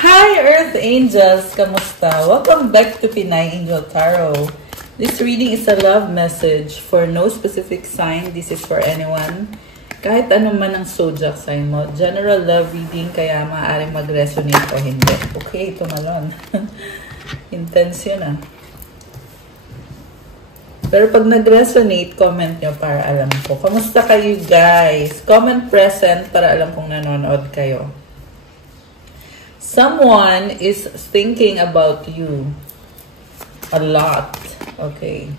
Hi Earth Angels! Kamusta? Welcome back to Pinay Angel Tarot. This reading is a love message for no specific sign. This is for anyone. Kahit ano man ang zodiac sign mo. General love reading kaya maaaring mag-resonate o hindi. Okay, tumalon. Intense yun ah. Pero pag nag-resonate, comment nyo para alam ko. Kamusta kayo guys? Comment present para alam kong nanonood kayo. Someone is thinking about you a lot. Okay.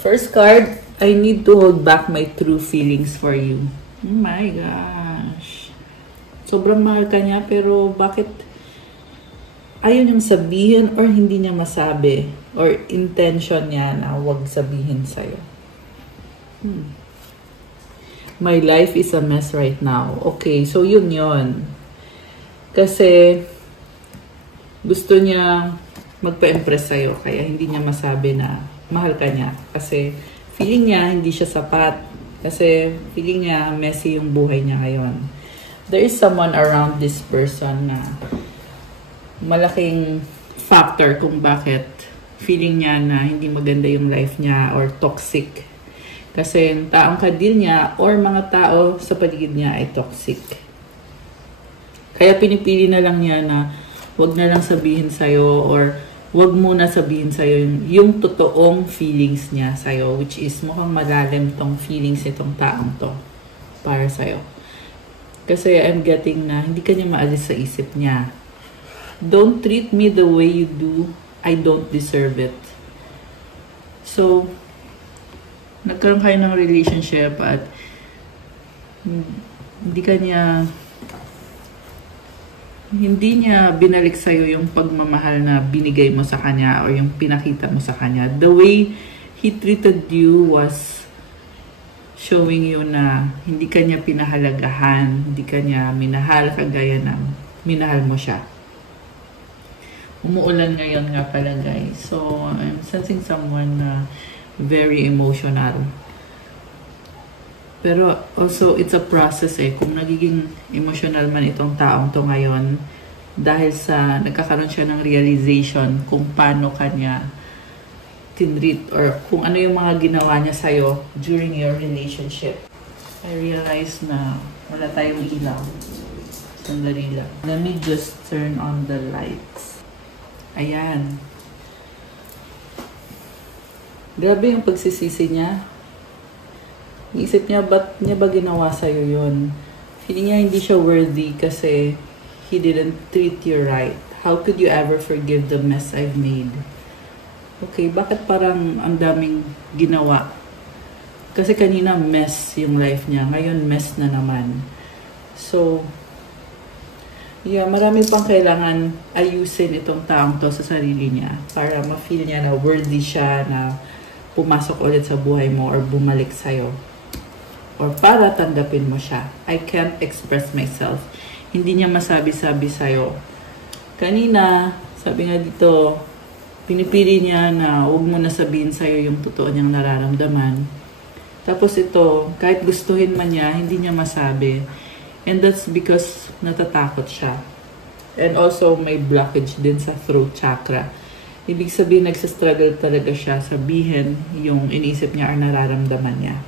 First card, I need to hold back my true feelings for you. Oh my gosh. Sobrang mahal ka niya pero bakit ayaw niyang sabihin or hindi niya masabi or intention niya na huwag sabihin sa'yo. My life is a mess right now. Okay, so yun. Kasi gusto niya magpa-impress sa'yo kaya hindi niya masabi na mahal ka niya. Kasi feeling niya hindi siya sapat. Kasi feeling niya messy yung buhay niya ngayon. There is someone around this person na malaking factor kung bakit feeling niya na hindi maganda yung life niya or toxic. Kasi taong kadil niya or mga tao sa paligid niya ay toxic. Kaya pinipili na lang niya na wag na lang sabihin sa'yo or wag muna sabihin sa'yo yung totoong feelings niya sa'yo, which is mukhang malalim tong feelings nitong taong to para sa'yo. Kasi I'm getting na hindi ka niya maalis sa isip niya. Don't treat me the way you do. I don't deserve it. So, nagkaroon kayo ng relationship at hindi niya binalik sa'yo yung pagmamahal na binigay mo sa kanya or yung pinakita mo sa kanya. The way he treated you was showing you na hindi ka niya pinahalagahan, hindi ka niya minahal kagaya ng minahal mo siya. Umuulan ngayon nga pala guys. So, I'm sensing someone na very emotional. Pero also, it's a process eh. Kung nagiging emotional man itong taong to ngayon, dahil sa nagkakaroon siya ng realization kung paano kanya tinreat or kung ano yung mga ginawa niya sa'yo during your relationship. I realize na wala tayong ilaw. Sandali lang. Let me just turn on the lights. Ayan. Grabe yung pagsisisi niya. Iisip niya, ba't niya ba ginawa sa'yo yun? Feeling niya hindi siya worthy kasi he didn't treat you right. How could you ever forgive the mess I've made? Okay, bakit parang ang daming ginawa? Kasi kanina mess yung life niya. Ngayon mess na naman. So, yeah, marami pang kailangan ayusin itong taong to sa sarili niya para ma-feel niya na worthy siya na pumasok ulit sa buhay mo or bumalik sa'yo. Or para tanggapin mo siya. I can't express myself. Hindi niya masabi-sabi sa'yo. Kanina, sabi nga dito, pinipili niya na huwag mo na sabihin sa'yo yung totoo niyang nararamdaman. Tapos ito, kahit gustuhin man niya, hindi niya masabi. And that's because natatakot siya. And also, may blockage din sa throat chakra. Ibig sabihin, nagsastruggle talaga siya sabihin yung iniisip niya or nararamdaman niya.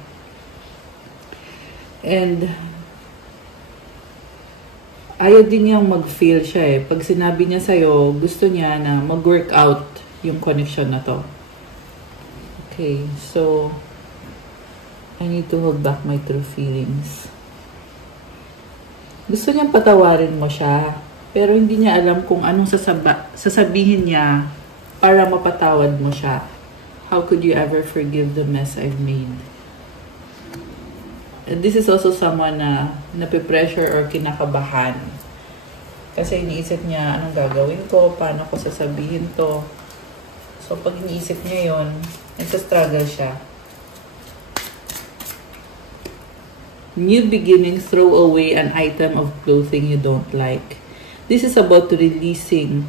And ayaw din niyang mag-feel siya eh. Pag sinabi niya sa'yo, gusto niya na mag-work out yung connection na to. Okay, so I need to hold back my true feelings. Gusto niyang patawarin mo siya, pero hindi niya alam kung anong sasabihin niya para mapatawad mo siya. How could you ever forgive the mess I've made? And this is also someone na napipressure or kinakabahan. Kasi iniisip niya, anong gagawin ko? Paano ko sasabihin to? So, pag iniisip niya yun, nagsastruggle siya. New beginning, throw away an item of clothing you don't like. This is about releasing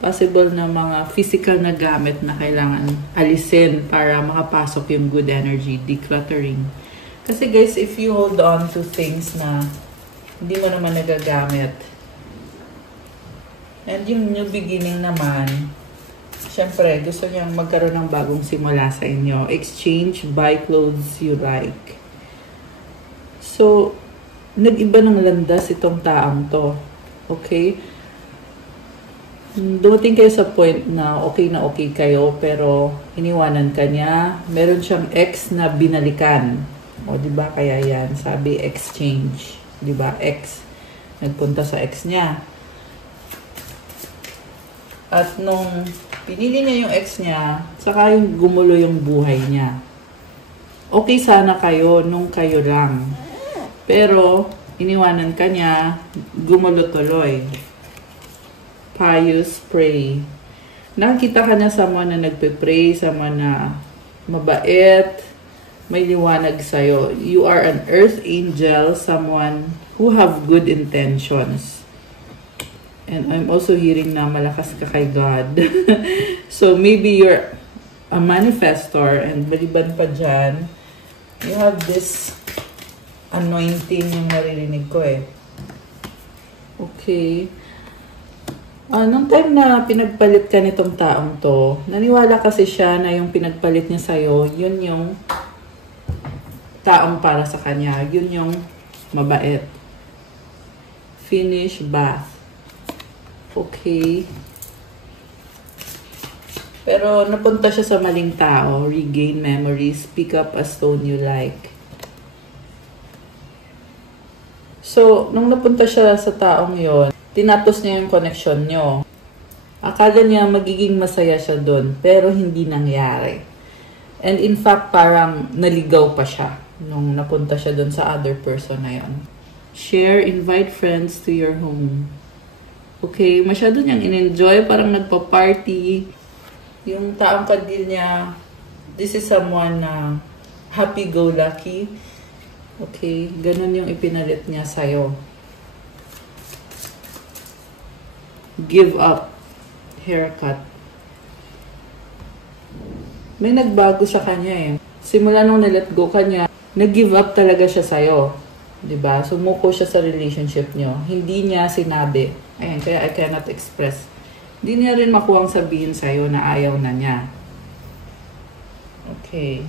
possible na mga physical na gamit na kailangan alisin para makapasok yung good energy, decluttering. Kasi guys, if you hold on to things na hindi mo naman nagagamit, And yung new beginning naman, syempre, gusto niyang magkaroon ng bagong simula sa inyo. Exchange, buy clothes you like. So, nag-iba ng landas itong taong to. Okay? Dumating kayo sa point na okay kayo, pero iniwanan ka niya. Meron siyang ex na binalikan. O, diba? Kaya yan, sabi exchange. Diba? Ex. Nagpunta sa ex niya. At nung pinili niya yung ex niya, saka yung gumulo yung buhay niya. Okay sana kayo nung kayo lang. Pero, iniwanan ka niya, gumulo tuloy. Pious pray. Nakikita ka na someone na nagpe-pray, someone na mabait, may liwanag sa'yo. You are an earth angel, someone who have good intentions. And I'm also hearing na malakas ka kay God. So, maybe you're a manifestor and maliban pa dyan, you have this anointing yung naririnig ko eh. Okay. Nung time na pinagpalit ka nitong taong to, naniwala kasi siya na yung pinagpalit niya sa'yo, yun yung taong para sa kanya. Yun yung mabait. Finish bath. Okay. Pero napunta siya sa maling tao. Regain memories. Pick up a stone you like. So, nung napunta siya sa taong yon, tinatos niya yung connection nyo. Akala niya magiging masaya siya doon, pero hindi nangyari. And in fact, parang naligaw pa siya nung napunta siya doon sa other person na yon. Share, invite friends to your home. Okay, masyado niyang in-enjoy, parang nagpa-party. Yung taong kadil niya, this is someone na happy-go-lucky. Okay, ganun yung ipinalit niya sa'yo. Give up. Haircut. May nagbago sa kanya eh. Simula nung na-let go ka niya, nag-give up talaga siya sa'yo. Diba? Sumuko siya sa relationship niyo. Hindi niya sinabi. Ayan, kaya I cannot express. Hindi niya rin makuhang sabihin sa'yo na ayaw na niya. Okay.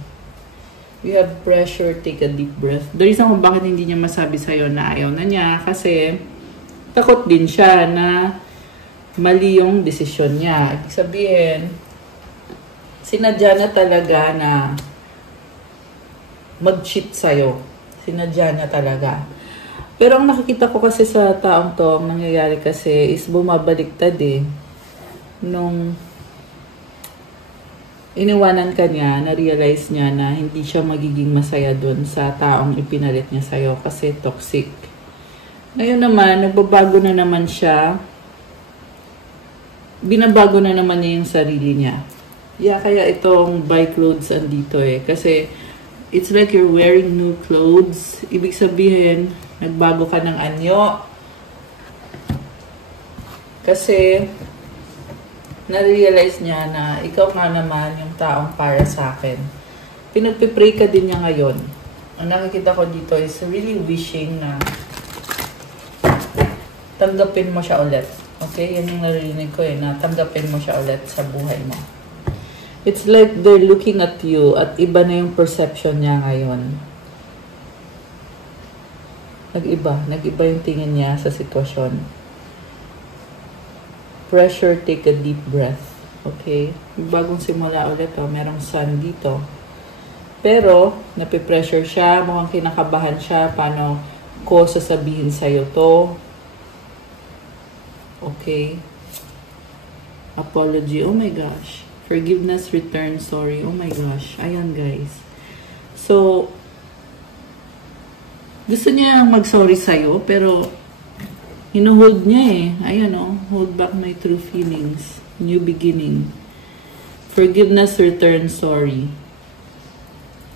We have pressure, take a deep breath. The reason kung bakit hindi niya masabi sa'yo na ayaw na niya, kasi takot din siya na mali yung desisyon niya. Ibig sabihin, sinadya na talaga na mag-cheat sa'yo. Sinadya niya talaga. Pero ang nakikita ko kasi sa taong to, ang nangyayari kasi is bumabaliktad eh. Nung iniwanan ka niya, na-realize niya na hindi siya magiging masaya dun sa taong ipinalit niya sa'yo kasi toxic. Ngayon naman, nagbabago na naman siya. Binabago na naman niya yung sarili niya. Yeah, kaya itong buy clothes andito eh. Kasi it's like you're wearing new clothes. Ibig sabihin, nagbago ka ng anyo. Kasi, na-realize niya na ikaw nga naman yung taong para sa akin. Pinagpipray ka din niya ngayon. Ang nakikita ko dito is really wishing na tanggapin mo siya ulit. Okay? Yan yung narinig ko eh, na tanggapin mo siya ulit sa buhay mo. It's like they're looking at you at iba na yung perception niya ngayon. Nag-iba yung tingin niya sa sitwasyon. Pressure, take a deep breath. Okay? Bagong simula ulit, oh. Merong sun dito. Pero, napipressure siya, mukhang kinakabahan siya, paano ko sasabihin sa'yo to. Okay? Apology, oh my gosh. Forgiveness, return, sorry, oh my gosh. Ayan guys. So, gusto niya mag-sorry sa'yo, pero hinuhold niya eh. Ayan oh, hold back my true feelings. New beginning. Forgiveness, return, sorry.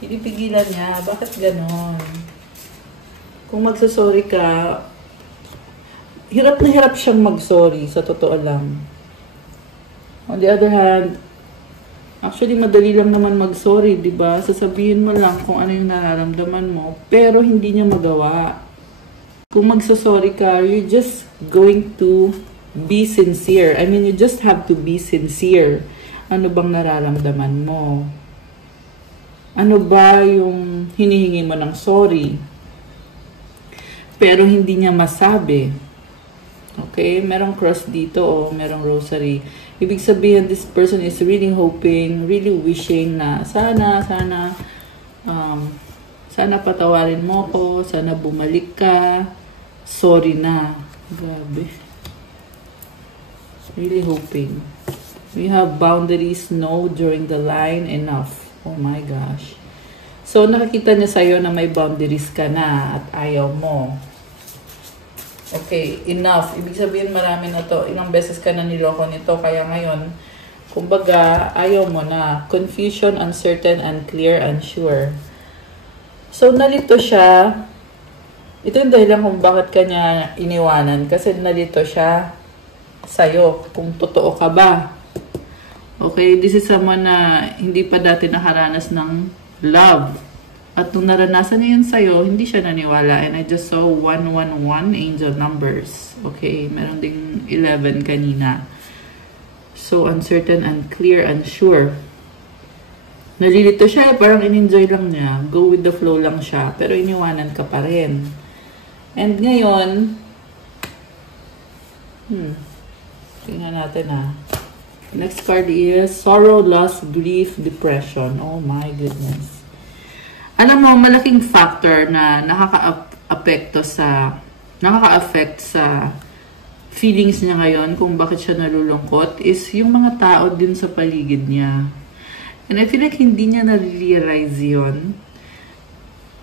Pinipigilan niya. Bakit ganon? Kung magsasorry ka, hirap na hirap siyang mag-sorry, sa totoo lang. On the other hand, actually, madali lang naman mag-sorry, di ba? Sasabihin mo lang kung ano yung nararamdaman mo, pero hindi niya magawa. Kung magsasorry ka, you're just going to be sincere. I mean, you just have to be sincere. Ano bang nararamdaman mo? Ano ba yung hinihingi mo ng sorry? Pero hindi niya masabi. Okay? Merong cross dito o merong rosary. Ibig sabihin, this person is really hoping, really wishing na sana patawarin mo ko, sana bumalik ka, sorry na. Grabe. Really hoping. We have boundaries, no, during the line, enough. Oh my gosh. So, nakikita niya sa'yo na may boundaries ka na at ayaw mo. Okay, enough. Ibig sabihin marami na to. Ilang beses ka na niloko nito. Kaya ngayon, kumbaga, ayaw mo na. Confusion, uncertain, unclear, unsure. So, nalito siya. Ito yung dahilan kung bakit kanya iniwanan. Kasi nalito siya sa'yo. Kung totoo ka ba. Okay, this is someone na hindi pa dati nakaranas ng love. At nung naranasan niya yun sa'yo, hindi siya naniwala. And I just saw 111 angel numbers. Okay, meron ding 11 kanina. So, uncertain, unclear, unsure. Nalilito siya, parang in-enjoy lang niya. Go with the flow lang siya. Pero iniwanan ka pa rin. And ngayon, tingnan natin Next card is sorrow, loss, grief, depression. Oh my goodness. Alam mo, malaking factor na nakaka-affect sa feelings niya ngayon kung bakit siya nalulungkot is yung mga tao din sa paligid niya. And I feel like hindi niya na-realize yun.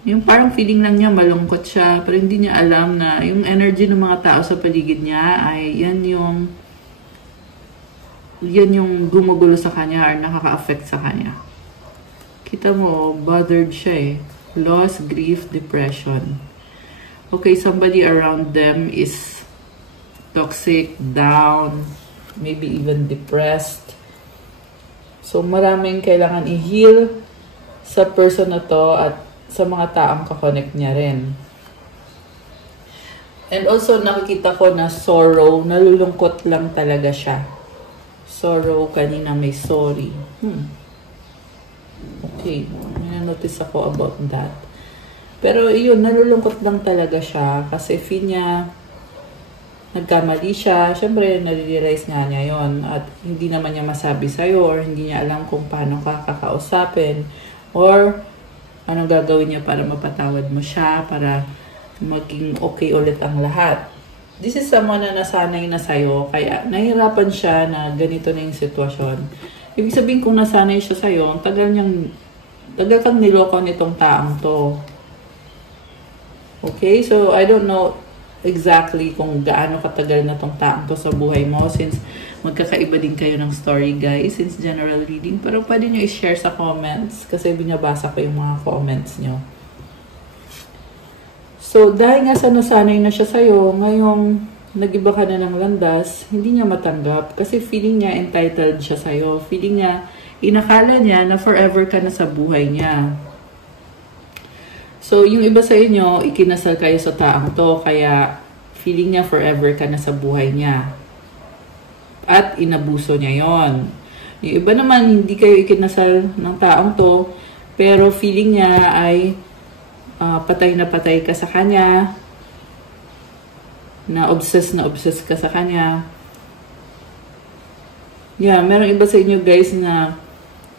Yung parang feeling lang niya malungkot siya pero hindi niya alam na yung energy ng mga tao sa paligid niya ay yan yung gumugulo sa kanya or nakaka-affect sa kanya. Kita mo, bothered siya Loss, grief, depression. Okay, somebody around them is toxic, down, maybe even depressed. So, maraming kailangan i-heal sa person na to at sa mga taong kakonect niya rin. And also, nakikita ko na sorrow, nalulungkot lang talaga siya. Sorrow, kanina may sorry. Okay, may notice ako about that. Pero yun, nalulungkot lang talaga siya kasi feel niya nagkamali siya. Siyempre, nare-realize nga niya yon at hindi naman niya masabi sa'yo or hindi niya alam kung paano ka kakausapin or anong gagawin niya para mapatawad mo siya, para maging okay ulit ang lahat. This is someone na nasanay na sa'yo, kaya nahihirapan siya na ganito na yung sitwasyon. Ibig sabihin kung nasanay siya sa'yo, tagal kang niloko nitong taong to. Okay, so I don't know exactly kung gaano katagal na tong taong to sa buhay mo since magkakaiba din kayo ng story guys, since general reading. Pero pwede nyo i-share sa comments kasi binabasa ko yung mga comments nyo. So, dahil nga sa nasanay na siya sa'yo, ngayong nag-iba ka na ng landas, hindi niya matanggap kasi feeling niya entitled siya sa'yo. Feeling niya, inakala niya na forever ka na sa buhay niya. So, yung iba sa inyo, ikinasal kayo sa taong to, kaya feeling niya forever ka na sa buhay niya. At inabuso niya yon. Yung iba naman, hindi kayo ikinasal ng taong to, pero feeling niya ay patay na patay ka sa kanya, na obsessed ka sa kanya. Yeah, meron iba sa inyo guys na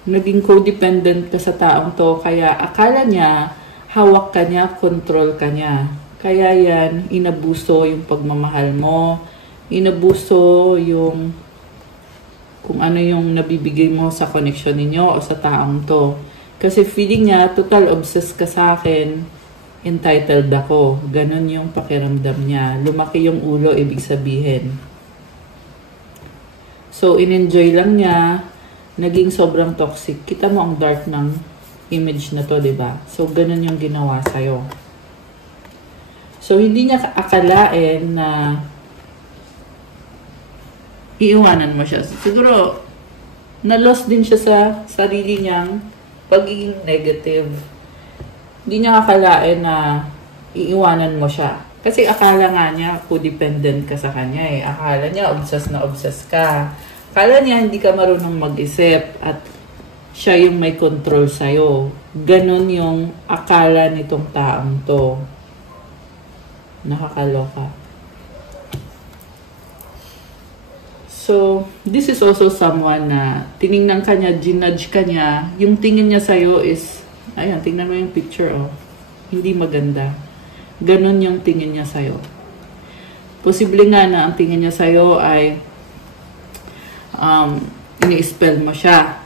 naging codependent ka sa taong to, kaya akala niya, hawak ka niya, control ka niya. Kaya yan, inabuso yung pagmamahal mo, inabuso yung kung ano yung nabibigay mo sa connection ninyo o sa taong to. Kasi feeling niya, total obsessed ka sa akin, entitled ako. Ganon yung pakiramdam niya. Lumaki yung ulo, ibig sabihin. So, in-enjoy lang niya, naging sobrang toxic. Kita mo ang dark ng image na to, diba? So, ganon yung ginawa sa'yo. So, hindi niya akalain na iiwanan mo siya. Siguro, na-lost din siya sa sarili niyang pagiging negative. Hindi niya akalain na iiwanan mo siya. Kasi akala nga niya, codependent ka sa kanya eh. Akala niya, obsessed na obsessed ka. Akala niya, hindi ka marunong mag-isip at siya yung may control sa'yo. Ganon yung akala nitong taong to. Nakakaloka. So, this is also someone na tiningnan ka niya, ginudge ka niya, yung tingin niya sa'yo is, ayan, tingnan mo yung picture, oh. Hindi maganda. Ganon yung tingin niya sa'yo. Posible nga na ang tingin niya sa'yo ay ini-spell mo siya.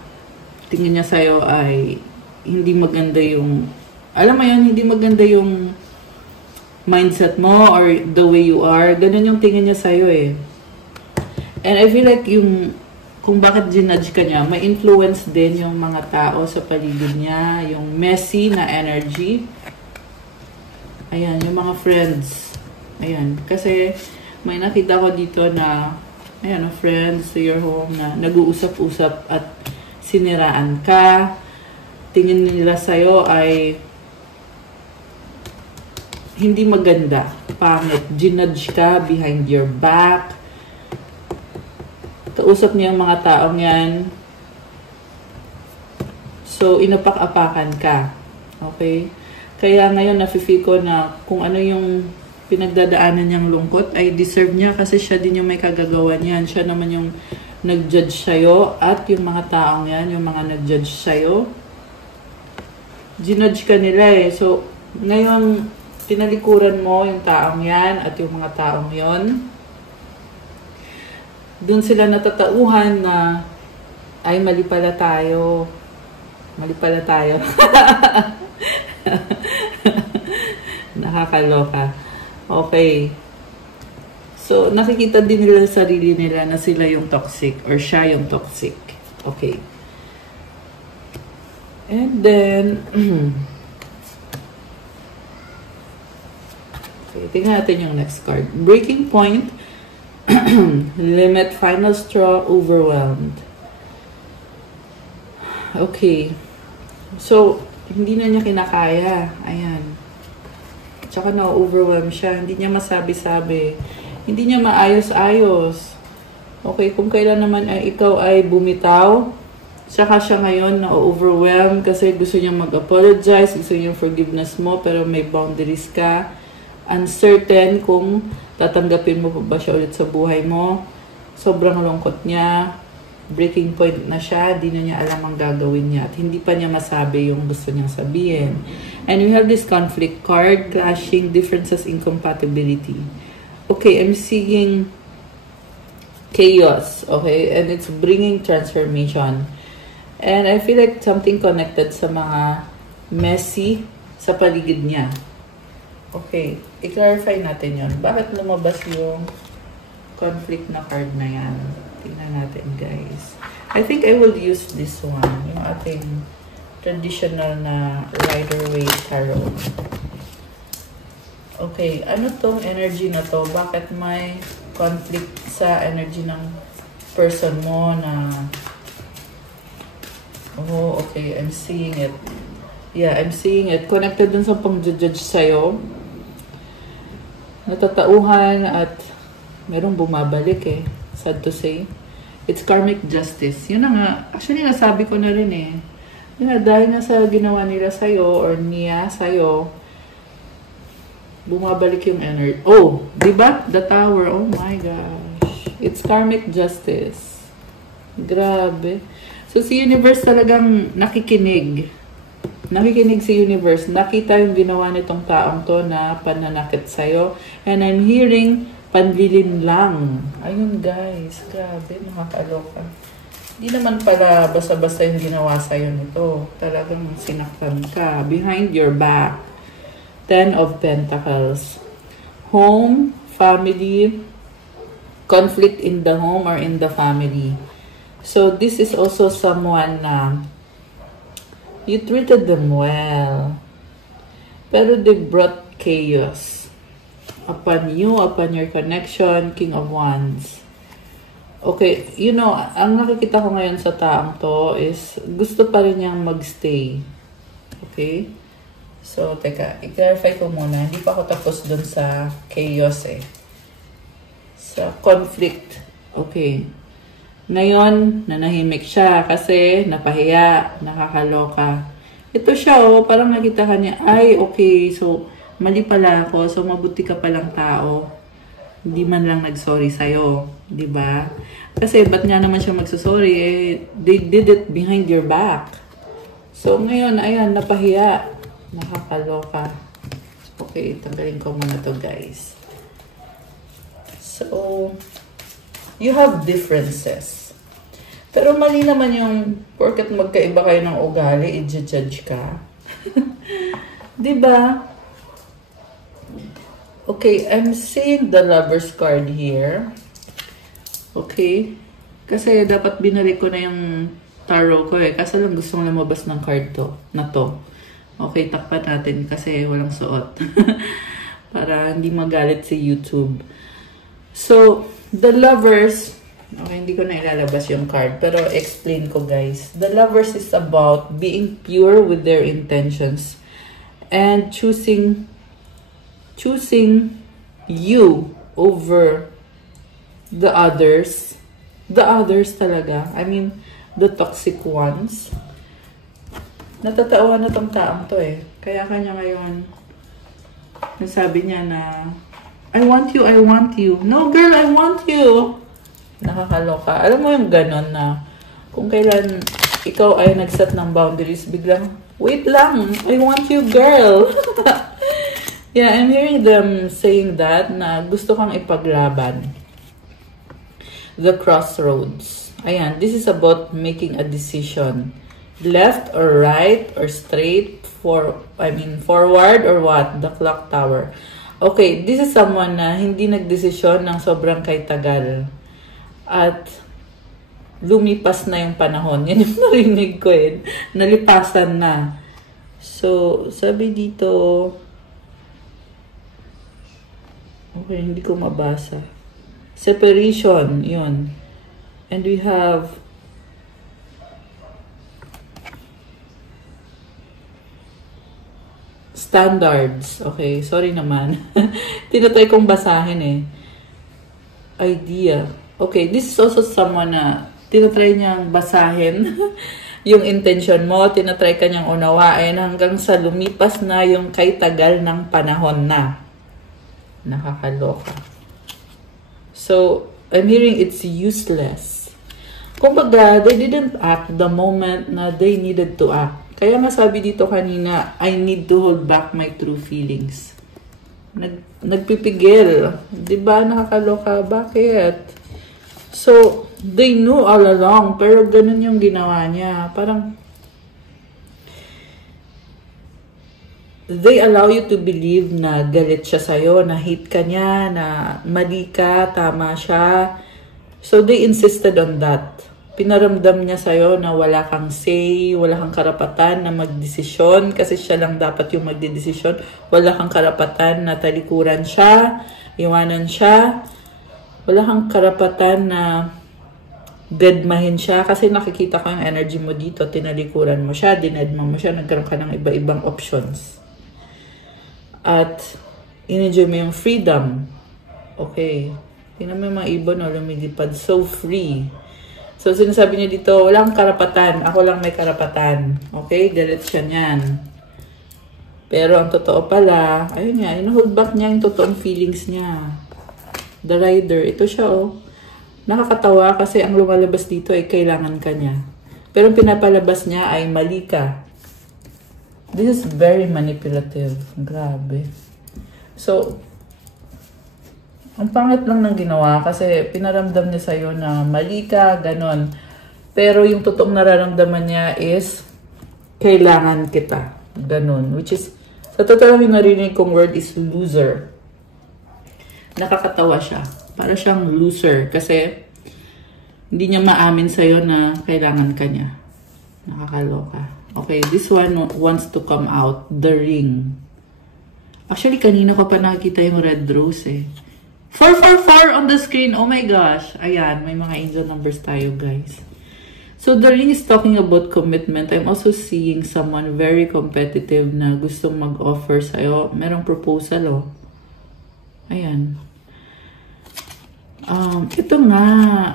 Tingin niya sa'yo ay hindi maganda yung, alam mo yan, hindi maganda yung mindset mo or the way you are. Ganon yung tingin niya sa'yo eh. And I feel like yung, kung bakit ginudge ka niya, may influence din yung mga tao sa paligid niya, yung messy na energy. Ayan, yung mga friends. Ayan, kasi may nakita ko dito na, ayan, friends to your home na nag-uusap-usap at siniraan ka. Tingin nila sa'yo ay hindi maganda, pangit. Ginudge ka behind your back. Kausap niya ang mga taong yan. So, inapak-apakan ka. Okay? Kaya ngayon, nafe-feel ko na kung ano yung pinagdadaanan niyang lungkot, ay deserve niya kasi siya din yung may kagagawa niyan. Siya naman yung nag-judge sa'yo at yung mga taong yan, yung mga nag-judge sa'yo. Ginudge ka nila eh. So, ngayon, tinalikuran mo yung taong yan at yung mga taong yon. Doon sila natatauhan na ay mali pala tayo. Mali pala tayo. Nakakaloka. Okay. So, nakikita din nila sa sarili nila na sila yung toxic or siya yung toxic. Okay. And then, okay, tingnan natin yung next card. Breaking point. Limit, final straw, overwhelmed. Okay. So, hindi na niya kinakaya. Ayan. Tsaka na-overwhelm siya. Hindi niya masabi-sabi. Hindi niya maayos-ayos. Okay, kung kailan naman ay ikaw ay bumitaw, saka siya ngayon na-overwhelm kasi gusto niya mag-apologize, gusto niya forgiveness mo, pero may boundaries ka. Uncertain kung tatanggapin mo pa ba siya ulit sa buhay mo. Sobrang lungkot niya. Breaking point na siya. Di na niya alam ang gagawin niya. At hindi pa niya masabi yung gusto niyang sabihin. And we have this conflict card. Clashing, differences, incompatibility. Okay, I'm seeing chaos. Okay, and it's bringing transformation. And I feel like something connected sa mga messy sa paligid niya. Okay, i-clarify natin yun. Bakit lumabas yung conflict na card na yan? Tingnan natin, guys. I think I will use this one. Yung ating traditional na Rider-Waite Tarot. Okay, ano tong energy na to? Bakit may conflict sa energy ng person mo na... Oh, okay. I'm seeing it. Yeah, I'm seeing it. Connected dun sa pang-judge sa'yo. Natatauhan at merong bumabalik eh. Sad to say. It's karmic justice. Yun na nga. Actually, nasabi ko na rin eh. Yun na, dahil nga sa ginawa nila sa'yo or niya sa'yo, bumabalik yung energy. Oh, diba? The Tower. Oh my gosh. It's karmic justice. Grabe. So, si Universe talagang nakikinig. Nakikinig si Universe. Nakita yung ginawa nitong taong to na pananakit sa'yo. And I'm hearing panlilin lang. Ayun guys. Grabe. Nakakaloka. Hindi naman pala basta-basta yung ginawa sa'yo nito. Talagang sinaktan ka. Behind your back. 10 of Pentacles. Home, family, conflict in the home or in the family. So, this is also someone na you treated them well. Pero they brought chaos upon you, upon your connection, King of Wands. Okay, you know, ang nakikita ko ngayon sa taong to is gusto pa rin niyang magstay. Okay? So, teka, i-clarify ko muna. Hindi pa ako tapos dun sa chaos eh. Sa conflict. Okay. Ngayon, nanahimik siya kasi napahiya, nakakaloka. Ito siya, oh, parang nakita ka niya, ay, okay, so, mali pala ako, so, mabuti ka palang tao. Hindi man lang nag-sorry sa'yo, di ba? Kasi, ba't nga naman siya magsusorry, eh, they did it behind your back. So, ngayon, ayan, napahiya, nakakaloka. Okay, tanggalin ko muna to, guys. So, you have differences. Pero mali naman yung porket magkaiba kayo ng ugali, i-judge ka. Diba? Okay, I'm seeing the lover's card here. Okay. Kasi dapat binalik ko na yung tarot ko eh. Kasi lang gusto kong lumabas ng card na to. Okay, takpan natin kasi walang suot. Para hindi magalit si YouTube. So, the lovers, okay, hindi ko na ilalabas yung card, pero explain ko guys. The lovers is about being pure with their intentions and choosing you over the others. The others talaga. I mean, the toxic ones. Natatawa na tong taong to eh. Kaya kanya ngayon, nasabi niya na, I want you, I want you. No, girl, I want you. Nakakaloka. Alam mo yung ganon na kung kailan ikaw ay nag-set ng boundaries, biglang, wait lang, I want you, girl. Yeah, I'm hearing them saying that na gusto kang ipaglaban. The crossroads. Ayan, this is about making a decision. Left or right or straight, forward or what? The clock tower. Okay, this is someone na hindi nagdesisyon ng sobrang kay tagal. At lumipas na yung panahon. Yan yung narinig ko eh. Nalipasan na. So, sabi dito, okay, hindi ko mabasa. Separation, yun. And we have standards. Okay, sorry naman. Tinatry kong basahin eh. Idea. Okay, this is also someone na tinatry niyang basahin yung intention mo, tinatry ka niyang unawain hanggang sa lumipas na yung kay tagal ng panahon na. Nakakaloka. So, I'm hearing it's useless. Kumbaga, they didn't act the moment na they needed to act. Kaya nga sabi dito kanina, I need to hold back my true feelings. Nagpipigil. Diba? Nakakaloka. Bakit? So, they knew all along, pero ganun yung ginawa niya. Parang, they allow you to believe na galit siya sa'yo, na hate ka niya, na mali ka, tama siya. So, they insisted on that. Pinaramdam niya sa'yo na wala kang say, wala kang karapatan na magdesisyon kasi siya lang dapat yung magdedesisyon. Wala kang karapatan na talikuran siya, iwanan siya. Wala kang karapatan na deadmahin siya kasi nakikita ko yung energy mo dito, tinalikuran mo siya, dinedma mo siya, nagkaroon ka ng iba-ibang options. At in-enjoy mo yung freedom. Okay. Tingnan mo yung mga ibon, no, lumilipad. So free. So, sinasabi niya dito, wala kang karapatan. Ako lang may karapatan. Okay? Galit siya niyan. Pero ang totoo pala, ayun nga, in-hold back niya yung totoong feelings niya. The Rider. Ito siya, oh. Nakakatawa kasi ang lumalabas dito ay kailangan ka niya. Pero ang pinapalabas niya ay mali ka. This is very manipulative. Grabe. So, ang pangit lang ng ginawa kasi pinaramdam niya sa'yo na mali ka, ganon. Pero yung totoong nararamdaman niya is kailangan kita. Ganon. Which is, sa totoo yung narinig kong word is loser. Nakakatawa siya. Para siyang loser kasi hindi niya maamin sa'yo na kailangan ka niya. Nakakaloka. Okay, this one wants to come out. The Ring. Actually, kanina ko pa nakita yung red rose eh. 444 on the screen. Oh my gosh. Ayan, may mga angel numbers tayo, guys. So the ring is talking about commitment. I'm also seeing someone very competitive na gustong mag-offer sa'yo. Merong proposal, oh. Ayan. Ito nga,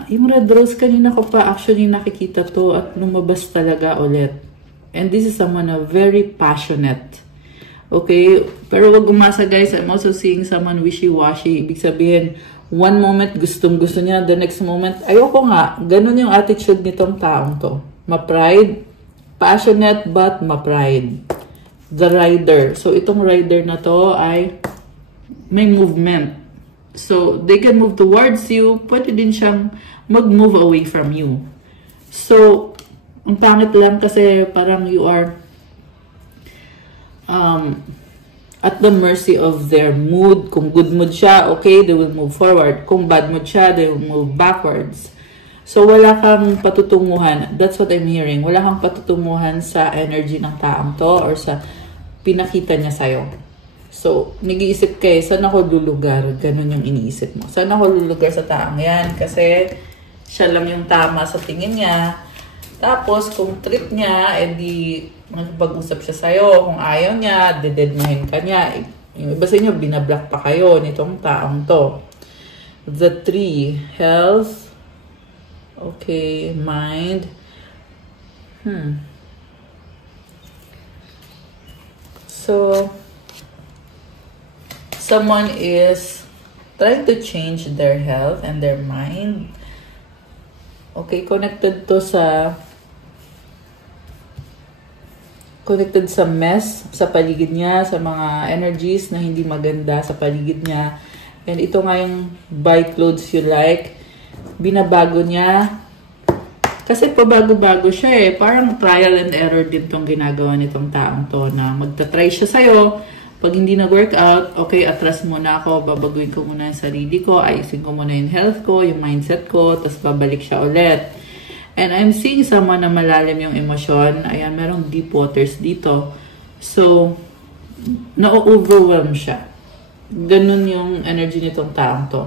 yung red rose kanina ko pa actually nakikita to at lumabas talaga ulit. And this is someone na very passionate. Okay? Pero wag umasa guys, I'm also seeing someone wishy-washy. Ibig sabihin, one moment gustong-gusto niya, the next moment, ayoko nga. Ganun yung attitude nitong taong to. Ma-pride, passionate but ma-pride. The rider. So itong rider na to ay may movement. So, they can move towards you. Pwede din siyang mag-move away from you. So, ang pangit lang kasi parang you are at the mercy of their mood. Kung good mood siya, okay, they will move forward. Kung bad mood siya, they will move backwards. So, wala kang patutunguhan. That's what I'm hearing. Wala kang patutunguhan sa energy ng taong to or sa pinakita niya sa'yo. So, nag-iisip kayo, saan ako lulugar? Ganun yung iniisip mo. Saan ako lulugar sa taong yan? Kasi siya lang yung tama sa tingin niya. Tapos, kung trip niya, edi magpag-usap siya sa'yo. Kung ayaw niya, dededmahin ka niya. Yung iba sa inyo, binablock pa kayo nitong taong to. The 3, health. Okay, mind. So, someone is trying to change their health and their mind. Okay, connected sa mess sa paligid niya, sa mga energies na hindi maganda sa paligid niya. And ito nga yung buy clothes you like. Binabago niya. Kasi pabago-bago siya eh. Parang trial and error din tong ginagawa nitong taong to na magta-try siya sa'yo. Pag hindi nag-workout, okay, atras muna ako, babaguhin ko muna yung sarili ko, ayusin ko muna yung health ko, yung mindset ko, tapos babalik siya ulit. And I'm seeing someone na malalim yung emosyon. Ayan, merong deep waters dito. So, na-overwhelm siya. Ganun yung energy nitong taong to.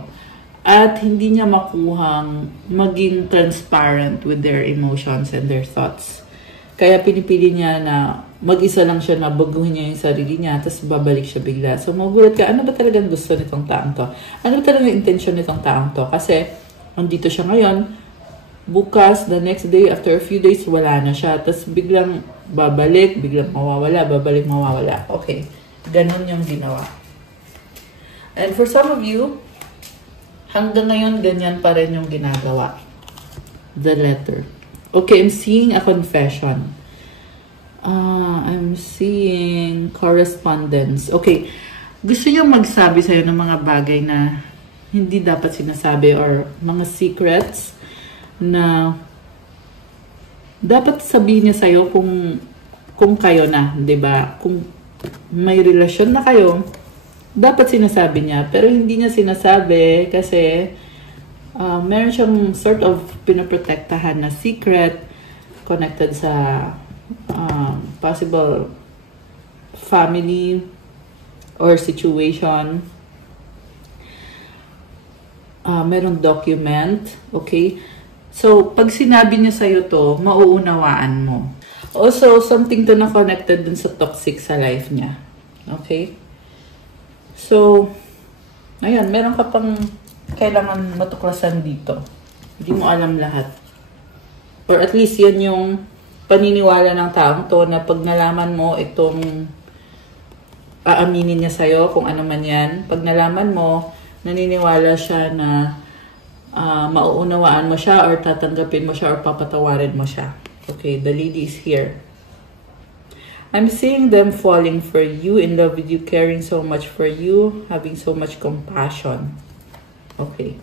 At hindi niya makuhang maging transparent with their emotions and their thoughts. Kaya pinipili niya na mag-isa lang siya na baguhin niya yung sarili niya, tapos babalik siya bigla. So, magulat ka, ano ba talagang gusto nitong taong to? Ano ba talagang intention nitong taong to? Kasi, andito siya ngayon, bukas, the next day, after a few days, wala na siya. Tapos, biglang babalik, biglang mawawala, babalik, mawawala. Okay, ganun yung ginawa. And for some of you, hanggang ngayon, ganyan pa rin yung ginagawa. The letter. Okay, I'm seeing a confession. I'm seeing correspondence. Okay, gusto niyo magsabi sa'yo ng mga bagay na hindi dapat sinasabi or mga secrets na dapat sabihin niya sa'yo kung kayo na, di ba? Kung may relasyon na kayo, dapat sinasabi niya. Pero hindi niya sinasabi kasi meron siyang sort of pinaprotektahan na secret connected sa possible family or situation. Merong document. Okay? So, pag sinabi niya sa'yo to, mauunawaan mo. Also, something to na connected dun sa toxic sa life niya. Okay? So, ayan, meron ka pang kailangan matuklasan dito. Hindi mo alam lahat. Or at least, yan yung paniniwala ng taong to na pag nalaman mo itong aaminin niya sa'yo kung ano man yan. Pag nalaman mo, naniniwala siya na mauunawaan mo siya or tatanggapin mo siya or papatawarin mo siya. Okay, the lady is here. I'm seeing them falling for you, in love with you, caring so much for you, having so much compassion. Okay.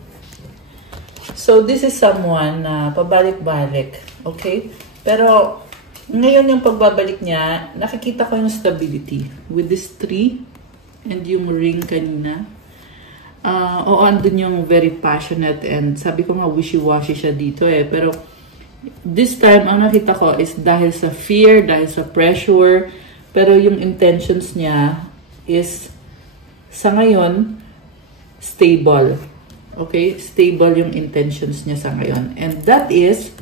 So, this is someone na pabalik-balik. Okay? Pero, ngayon yung pagbabalik niya, nakikita ko yung stability. With this 3 and yung ring kanina. Oo, andun yung very passionate and sabi ko nga wishy-washy siya dito eh. Pero, this time, ang nakita ko is dahil sa fear, dahil sa pressure, pero yung intentions niya is sa ngayon, stable. Okay? Stable yung intentions niya sa ngayon. And that is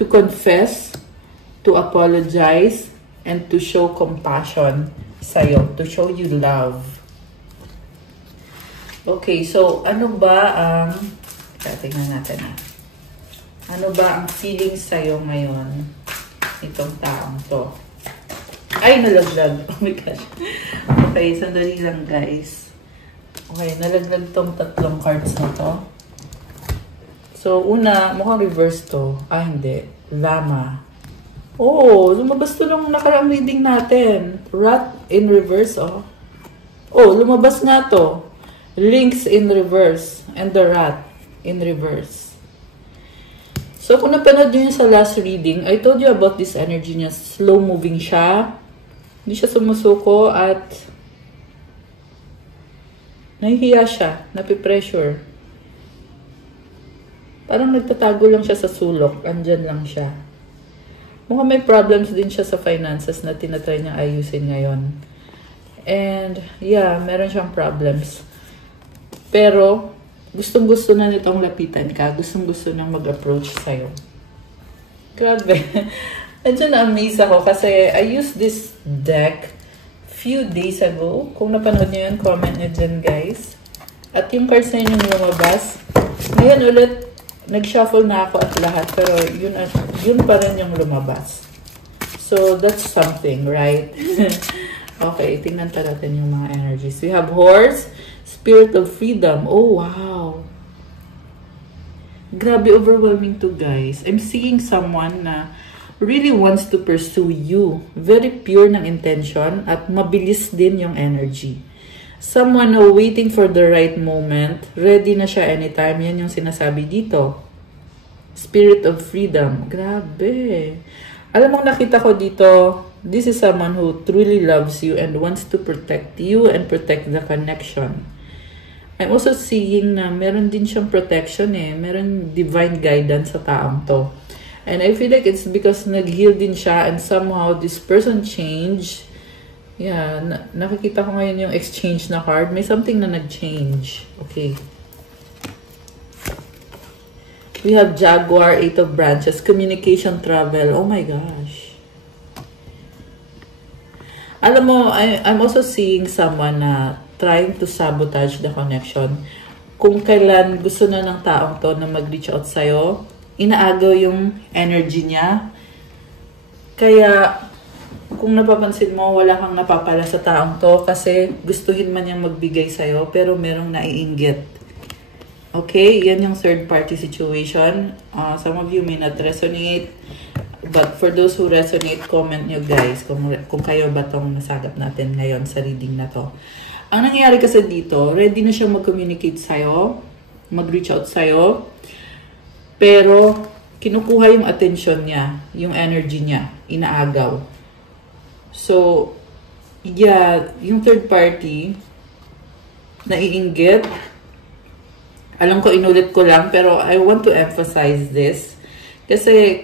to confess, to apologize, and to show compassion sa'yo, to show you love. Okay, so ano ba ang, tingnan natin ano ba ang feelings sa'yo ngayon itong taong to? Ay, nalaglag. Oh my gosh. Okay, sandali lang guys. Okay, nalaglag tong tatlong cards na to. So, una, mukhang reverse to. Ah, hindi. Lama. Oh, lumabas to nung nakaraang reading natin. Rat in reverse, oh. Oh, lumabas nga to. Links in reverse. And the rat in reverse. So, kung napanood nyo yun sa last reading, I told you about this energy niya. Slow-moving siya. Hindi siya sumusuko at nahihiya siya. Napipressure. Parang nagtatago lang siya sa sulok. Andyan lang siya. Mukhang may problems din siya sa finances na tinatry niyang ayusin ngayon. And, yeah, meron siyang problems. Pero, gustong-gusto na nitong lapitan ka. Gustong-gusto nang mag-approach sa'yo. Grabe. Medyo na-amaze ako kasi I used this deck few days ago. Kung napanood niyo yun, comment niyo dyan, guys. At yung cards na yun yung lumabas. Ngayon ulit, nag-shuffle na ako at lahat. Pero yun pa rin yung lumabas. So, that's something, right? Okay, tingnan pa natin yung mga energies. We have Horse, Spirit of Freedom. Oh, wow. Grabe, overwhelming to, guys. I'm seeing someone na really wants to pursue you. Very pure ng intention at mabilis din yung energy. Someone na waiting for the right moment. Ready na siya anytime. Yan yung sinasabi dito. Spirit of Freedom. Grabe. Alam mo, nakita ko dito, this is someone who truly loves you and wants to protect you and protect the connection. I'm also seeing na meron din siyang protection meron divine guidance sa taong to. And I feel like it's because nag-heal din siya and somehow this person changed. Yeah, nakikita ko ngayon yung exchange na card. May something na nag-change. Okay. We have Jaguar, 8 of Branches, communication, travel. Oh my gosh. Alam mo, I'm also seeing someone na trying to sabotage the connection. Kung kailan gusto na ng taong to na mag-reach out sa'yo, inaagaw yung energy niya. Kaya, kung napapansin mo, wala kang napapala sa taong to kasi gustuhin man niyang magbigay sa'yo pero merong naiinggit. Okay? Yan yung third party situation. Some of you may not resonate. But for those who resonate, comment nyo guys kung kayo ba tong nasagap natin ngayon sa reading na to. Ang nangyayari kasi dito, ready na siyang mag-communicate sa'yo, mag-reach out sa'yo, pero kinukuha yung attention niya, yung energy niya, inaagaw. So, yeah, yung third party, naiinggit. Alam ko, inulit ko lang, pero I want to emphasize this. Kasi,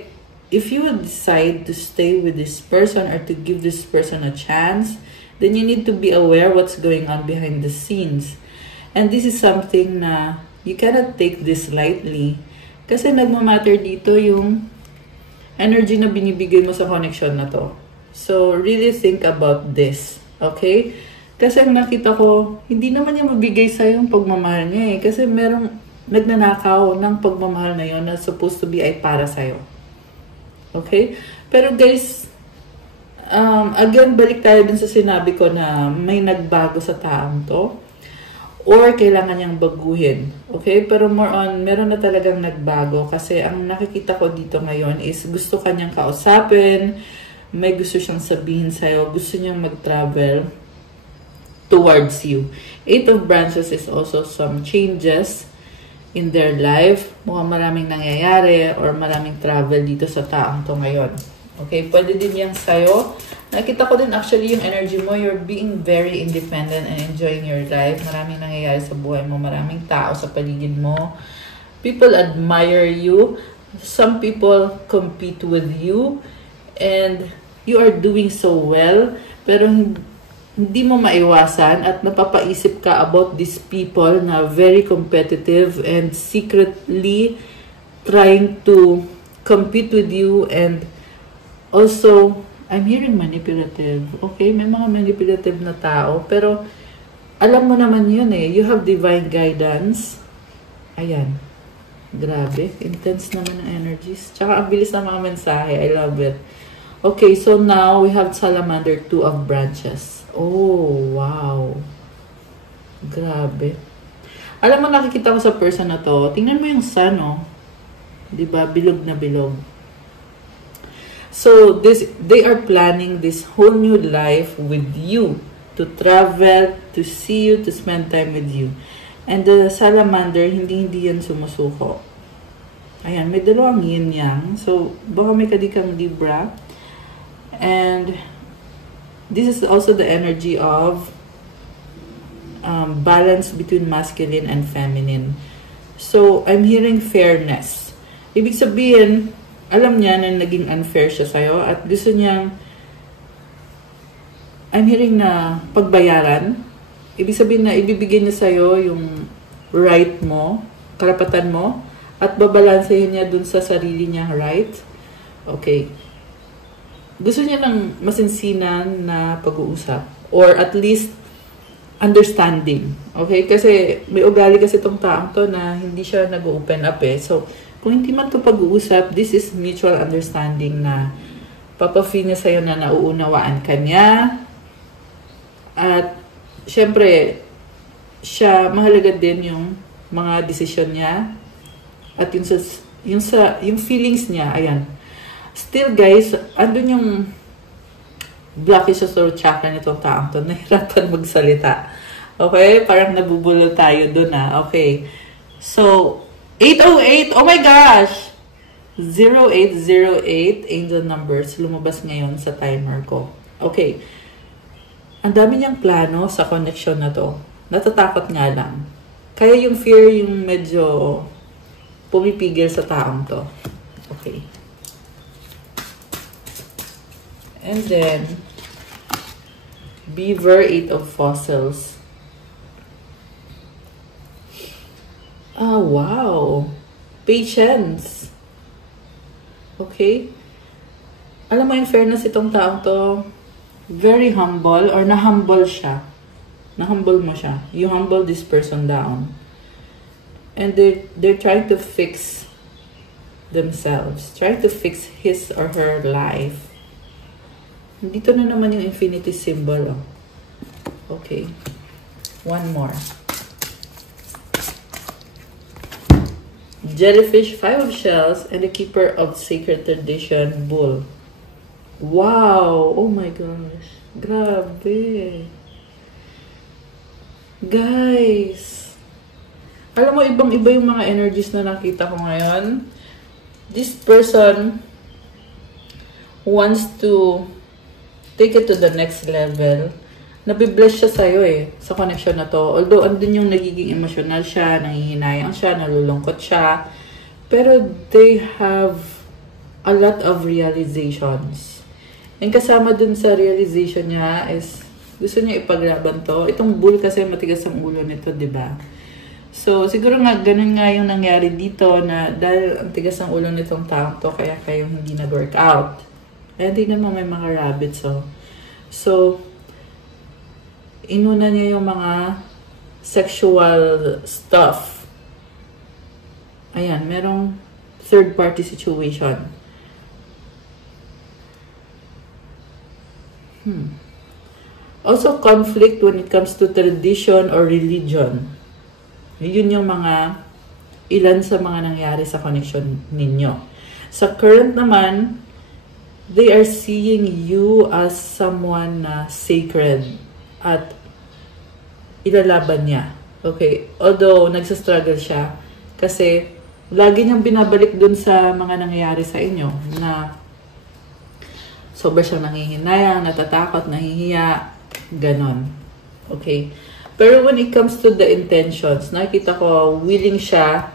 if you would decide to stay with this person or to give this person a chance, then you need to be aware what's going on behind the scenes. And this is something na you cannot take this lightly. Kasi nagmamatter dito yung energy na binibigay mo sa connection na to. So, really think about this. Okay? Kasi ang nakita ko, hindi naman niya mabigay sa'yo yung pagmamahal niya Kasi merong nagnanakaw ng pagmamahal na yun na supposed to be ay para sa'yo. Okay? Pero guys, again, balik tayo dun sa sinabi ko na may nagbago sa taong to or kailangan niyang baguhin. Okay? Pero more on, meron na talagang nagbago kasi ang nakikita ko dito ngayon is gusto kanyang kausapin, may gusto siyang sabihin sa'yo, gusto niyang mag-travel towards you. 8 of Branches is also some changes in their life. Mukhang maraming nangyayari or maraming travel dito sa taong to ngayon. Okay, pwede din yan sa'yo. Nakita ko din actually yung energy mo. You're being very independent and enjoying your life. Maraming nangyayari sa buhay mo. Maraming tao sa paligid mo. People admire you. Some people compete with you. And you are doing so well. Pero hindi mo maiwasan at napapaisip ka about these people na very competitive and secretly trying to compete with you, and also, I'm hearing manipulative. Okay, may mga manipulative na tao, pero alam mo naman yun eh. You have divine guidance. Ayan. Grabe. Intense naman ang energies. Tsaka ang bilis ng mga mensahe. I love it. Okay, so now we have Salamander, 2 of branches. Oh, wow. Grabe. Alam mo, nakikita ko sa person na to. Tingnan mo yung sun, oh. Diba? Bilog na bilog. So, they are planning this whole new life with you. To travel, to see you, to spend time with you. And the salamander, hindi yan sumusuko. Ayan, may dalawang yin-yang. So, baka may kadikang Libra. And this is also the energy of balance between masculine and feminine. So, I'm hearing fairness. Ibig sabihin, alam niya na naging unfair siya sa'yo at gusto niyang I'm hearing na pagbayaran. Ibig sabihin na ibibigay niya sa'yo yung right mo, karapatan mo, at babalansehin niya dun sa sarili niya, right? Okay. Gusto niya ng masinsinan na pag-uusap. Or at least, understanding. Okay? Kasi may ugali kasi itong taong to na hindi siya nag-open up eh. So, kung hindi man ito pag-uusap, this is mutual understanding na papafeel niya sa'yo na nauunawaan ka niya. At, syempre, siya, mahalaga din yung mga desisyon niya. At yung feelings niya, ayan. Still, guys, andun yung blockage sa throat chakra nitong taong to. Nahirapan magsalita. Okay? Parang nabubulol tayo dun, ah. Okay. So, 808, oh my gosh! 0808, angel numbers, lumabas ngayon sa timer ko. Okay. Ang dami niyang plano sa connection na to. Natatakot nga lang. Kaya yung fear yung medyo pumipigil sa taong to. Okay. And then, Beaver, 8 of fossils. Ah, wow. Patience. Okay. Alam mo, in fairness, itong taong to, very humble or na-humble siya. Na-humble mo siya. You humble this person down. And they're trying to fix themselves. Trying to fix his or her life. Dito na naman yung infinity symbol. Oh. Okay. One more. Jellyfish, 5 of shells, and the keeper of sacred tradition, bull. Wow! Oh my gosh. Grabe. Guys. Alam mo, ibang-iba yung mga energies na nakita ko ngayon. This person wants to take it to the next level. Nabibless siya sa'yo eh, sa connection na to. Although, andun yung nagiging emotional siya, nangihinayang siya, nalulungkot siya. Pero they have a lot of realizations. And kasama dun sa realization niya is, gusto niya ipaglaban to. Itong bull kasi matigas ang ulo nito, di ba? So, siguro nga, ganun nga yung nangyari dito na dahil ang tigas ang ulo nitong taong to, kaya kayong hindi nag-work out. Kaya tingnan mo may mga rabbits, oh. So, inuna niya yung mga sexual stuff. Ayan, merong third-party situation. Also, conflict when it comes to tradition or religion. Yun yung mga ilan sa mga nangyari sa connection ninyo. Sa current naman, they are seeing you as someone na sacred at ilalaban niya. Okay? Although, nagsastruggle siya kasi lagi niyang binabalik dun sa mga nangyayari sa inyo na sobra siyang nangihinayang, natatakot, nahihiya, ganon. Okay? Pero when it comes to the intentions, nakita ko, willing siya,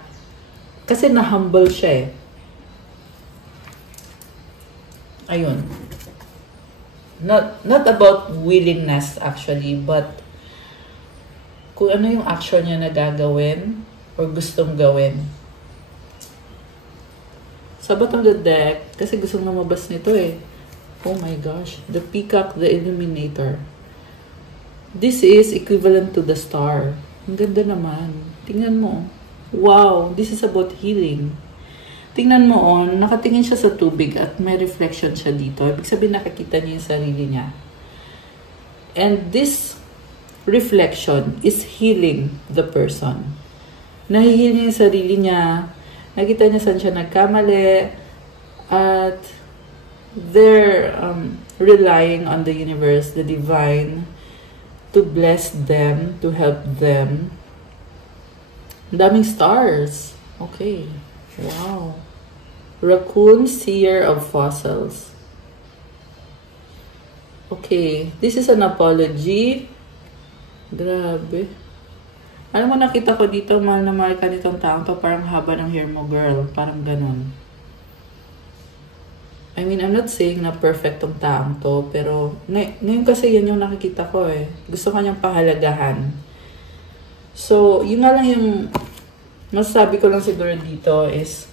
kasi na-humble siya eh. Ayun. Not about willingness actually, but kung ano yung action niya na gagawin or gustong gawin. Sa bottom of the deck, kasi gustong lumabas nito eh. Oh my gosh. The Peacock, the Illuminator. This is equivalent to the Star. Ang ganda naman. Tingnan mo. Wow, this is about healing. Tingnan mo nakatingin siya sa tubig at may reflection siya dito. Ibig sabihin nakakita niya yung sarili niya. And this reflection is healing the person. Nahihil niya yung sarili niya. Nakita niya saan siya nagkamali. At they're relying on the universe, the divine, to bless them, to help them. Daming stars. Okay. Wow. Raccoon, seer of fossils. Okay. This is an apology. Grabe. Alam mo, nakita ko dito, mahal na mahal ka nitong taong to, parang haba ng hair mo, girl. Parang ganun. I mean, I'm not saying na perfect tong taong to, pero ngayon kasi yan yung nakikita ko eh. Gusto kanyang pahalagahan. So, yun nga lang yung masasabi ko lang siguro dito is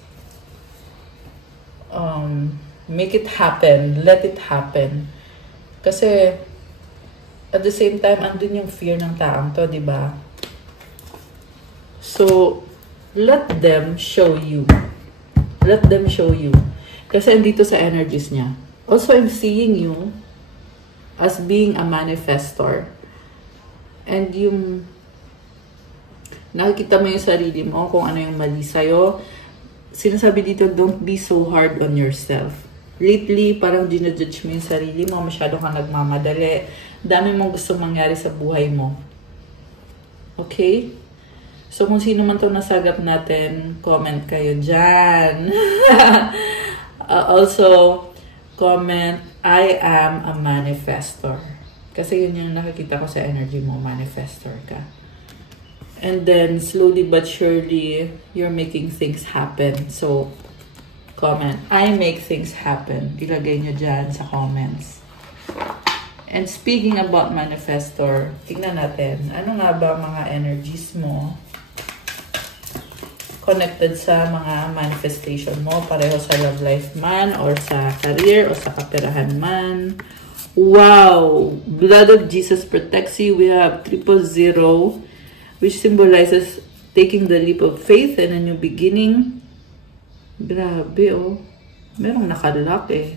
make it happen. Let it happen. Kasi at the same time, andun yung fear ng taong to, di ba? So, let them show you. Let them show you. Kasi andito sa energies niya. Also, I'm seeing you as being a manifestor. And yung nakikita mo yung sarili mo kung ano yung mali sa'yo. Sinasabi dito, don't be so hard on yourself. Lately, parang ginajudge mo yung sarili mo. Masyado kang nagmamadali. Dami mong gusto mangyari sa buhay mo. Okay? So, kung sino man itong nasagap natin, comment kayo dyan. Also, comment, I am a manifestor. Kasi yun yung nakikita ko sa energy mo, manifestor ka. And then, slowly but surely, you're making things happen. So, comment, I make things happen. Ilagay nyo dyan sa comments. And speaking about manifestor, tingnan natin, ano nga ba mga energies mo connected sa mga manifestation mo, pareho sa love life man, or sa career, or sa kaperahan man. Wow! Blood of Jesus protects you. We have 000, which symbolizes taking the leap of faith and a new beginning. Grabe, oh. Merong nakalock eh.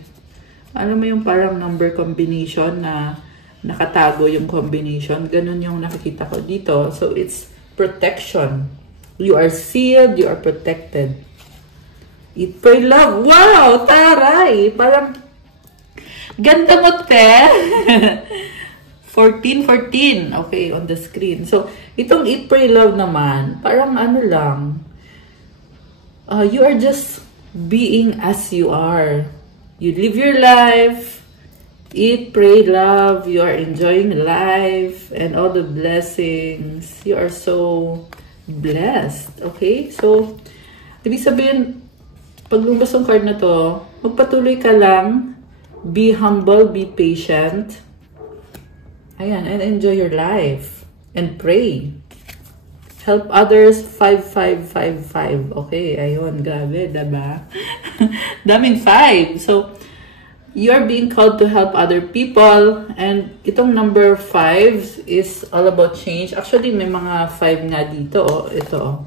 Alam mo yung parang number combination na nakatago yung combination. Ganun yung nakikita ko dito. So, it's protection. You are sealed, you are protected. Eat, pray, love. Wow! Taray! Parang ganda mo, te. 14. Okay, on the screen. So, itong eat, pray, love naman, parang ano lang. You are just being as you are. You live your life. Eat, pray, love. You are enjoying life and all the blessings. You are so blessed. Okay? So, ibig sabihin, pag lumabas ang card na to, magpatuloy ka lang, be humble, be patient, ayan, and enjoy your life. And pray. Help others, 5555. Okay, ayun, grabe, diba? Daming 5. So, you are being called to help other people. And itong number 5 is all about change. Actually, may mga 5 nga dito. Oh. Ito. Oh.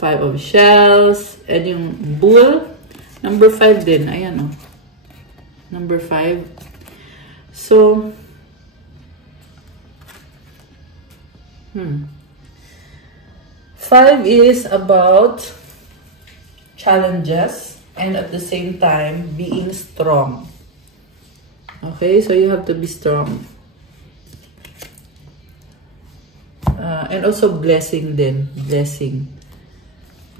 5 of shells. And yung bull. Number 5 din. Ayan. Oh. Number 5. So, 5 is about challenges and at the same time being strong. Okay, so you have to be strong. And also blessing din. Blessing.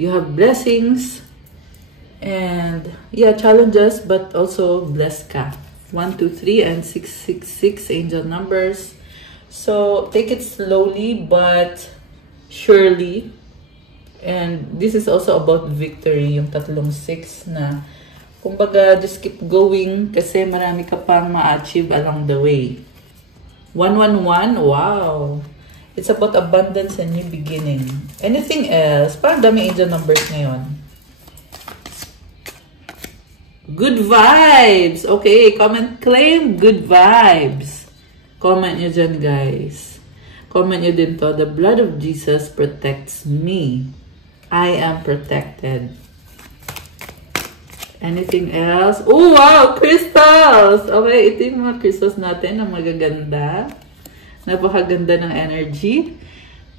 You have blessings and yeah, challenges but also blessed ka. 1, 2, 3 and 666 angel numbers. So take it slowly but surely. And this is also about victory, yung tatlong 6 na kumbaga, just keep going kasi marami ka pang ma-achieve along the way. 111, wow! It's about abundance and new beginning. Anything else? Parang dami angel numbers ngayon. Good vibes! Okay, comment, claim good vibes. Comment nyo dyan, guys. Comment nyo din to. The blood of Jesus protects me. I am protected. Anything else? Oh, wow! Crystals! Okay, ito yung mga crystals natin na magaganda. Napakaganda ng energy.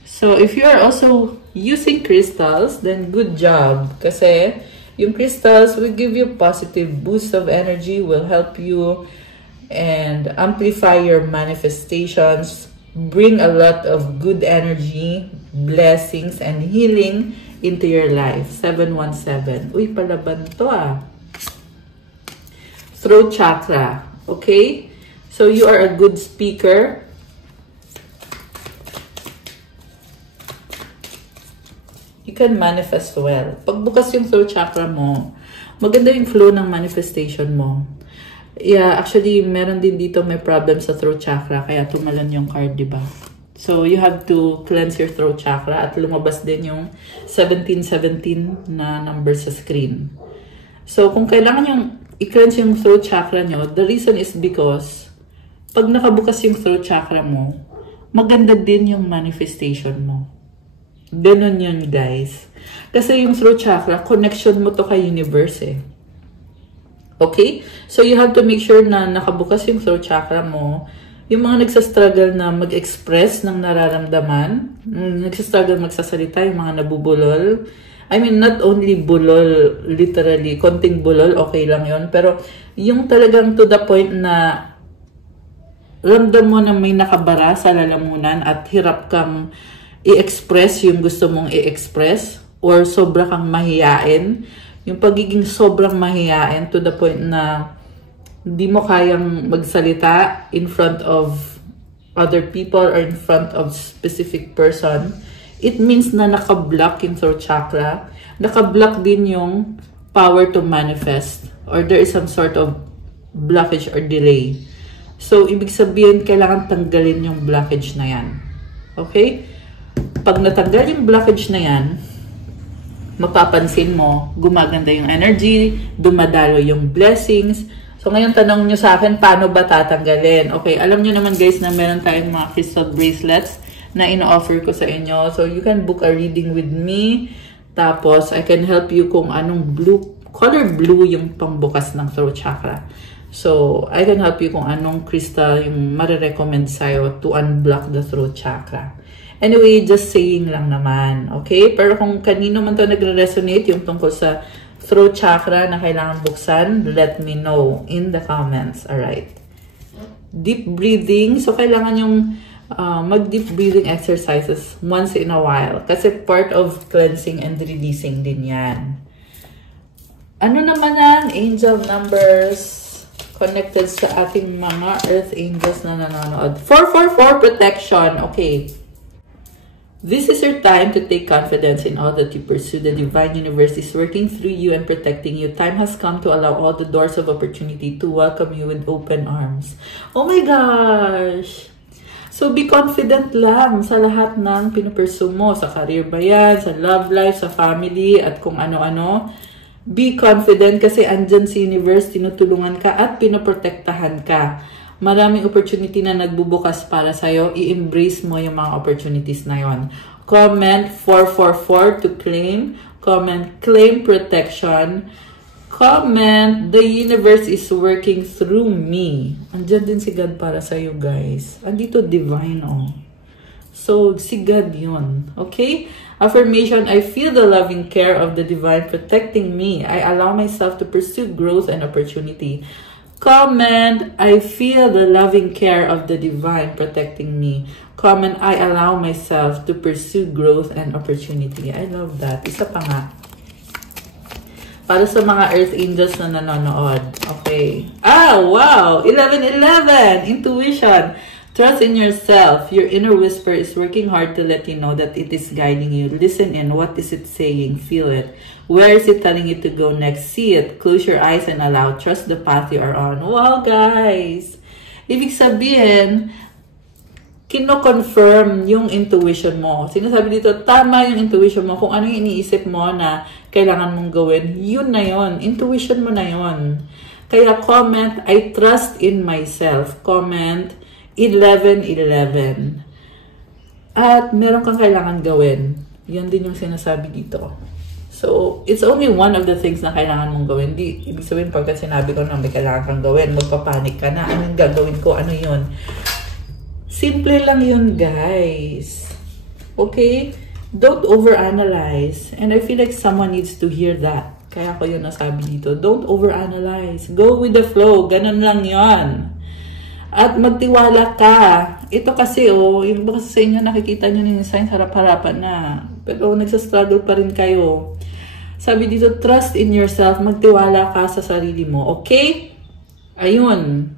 So, if you are also using crystals, then good job. Kasi, yung crystals will give you positive boost of energy, will help you and amplify your manifestations, bring a lot of good energy, blessings, and healing into your life. 717. Uy, palaban to ah. Throat chakra. Okay? So, you are a good speaker. You can manifest well. Pag bukas yung throat chakra mo, maganda yung flow ng manifestation mo. Yeah, actually, meron din dito may problem sa throat chakra, kaya tumalan yung card, diba? So, you have to cleanse your throat chakra at lumabas din yung 1717 na number sa screen. So, kung kailangan yung i-cleanse yung throat chakra nyo, the reason is because pag nakabukas yung throat chakra mo, maganda din yung manifestation mo. Ganun yun, guys. Kasi yung throat chakra, connection mo to kay universe eh. Okay? So, you have to make sure na nakabukas yung throat chakra mo. Yung mga nagsastruggle na mag-express ng nararamdaman, nagsastruggle magsasalita, yung mga nabubulol. I mean, not only bulol, literally, konting bulol, okay lang yun. Pero, yung talagang to the point na ramdam mo na may nakabara sa lalamunan at hirap kang i-express yung gusto mong i-express or sobra kang mahiyain. Yung pagiging sobrang mahiyain to the point na hindi mo kayang magsalita in front of other people or in front of specific person, it means na naka-block yung throat chakra. Naka-block din yung power to manifest or there is some sort of blockage or delay. So, ibig sabihin, kailangan tanggalin yung blockage na yan. Okay? Pag natanggal yung blockage na yan, mapapansin mo, gumaganda yung energy, dumadalo yung blessings. So, ngayon tanong nyo sa akin, paano ba tatanggalin? Okay, alam nyo naman guys na meron tayong mga crystal bracelets na ino-offer ko sa inyo. So, you can book a reading with me. Tapos, I can help you kung anong color blue yung pangbukas ng throat chakra. So, I can help you kung anong crystal yung marirecommend sa'yo to unblock the throat chakra. Anyway, just saying lang naman, okay? Pero kung kanino man to nagre-resonate yung tungkol sa throat chakra na kailangan buksan, let me know in the comments, alright? Deep breathing. So, kailangan yung mag-deep breathing exercises once in a while. Kasi part of cleansing and releasing din yan. Ano naman ang angel numbers connected sa ating mga earth angels na nanonood? 444 protection. Okay. This is your time to take confidence in all that you pursue. The divine universe is working through you and protecting you. Time has come to allow all the doors of opportunity to welcome you with open arms. Oh my gosh! So, be confident lang sa lahat ng pinupursue mo. Sa career ba yan, sa love life, sa family, at kung ano-ano. Be confident kasi andyan si universe, tinutulungan ka at pinoprotektahan ka. Maraming opportunity na nagbubukas para sa'yo. I-embrace mo yung mga opportunities na yon. Comment 444 to claim. Comment claim protection. Comment the universe is working through me. Andyan din si God para sa'yo, guys. Andito divine, oh. So, si God yun. Okay? Affirmation, I feel the loving care of the divine protecting me. I allow myself to pursue growth and opportunity. Comment, I feel the loving care of the divine protecting me. Comment, I allow myself to pursue growth and opportunity. I love that. Isa pa nga. Para sa mga earth angels na nanonood. Okay. Ah, wow! 1111! Intuition. Trust in yourself. Your inner whisper is working hard to let you know that it is guiding you. Listen in. What is it saying? Feel it. Where is it telling you to go next? See it. Close your eyes and allow. Trust the path you are on. Wow, guys! Ibig sabihin, kino-confirm yung intuition mo. Sinasabi dito, tama yung intuition mo. Kung ano yung iniisip mo na kailangan mong gawin, yun na yun. Intuition mo na yun. Kaya comment, I trust in myself. Comment, 11-11. At meron kang kailangan gawin. Yun din yung sinasabi dito. So, it's only one of the things na kailangan mong gawin. Di, ibig sabihin, pagkat sinabi ko na may kailangan kang gawin, magpapanik ka na. Anong gagawin ko? Ano yun? Simple lang yun, guys. Okay? Don't overanalyze. And I feel like someone needs to hear that. Kaya ko yun nasabi dito. Don't overanalyze. Go with the flow. Ganun lang yun. At magtiwala ka. Ito kasi, yung iba kasi sa inyo, nakikita nyo yung signs harap-harapan na. Pero nagsastruggle pa rin kayo. Sabi dito, trust in yourself. Magtiwala ka sa sarili mo. Okay? Ayun.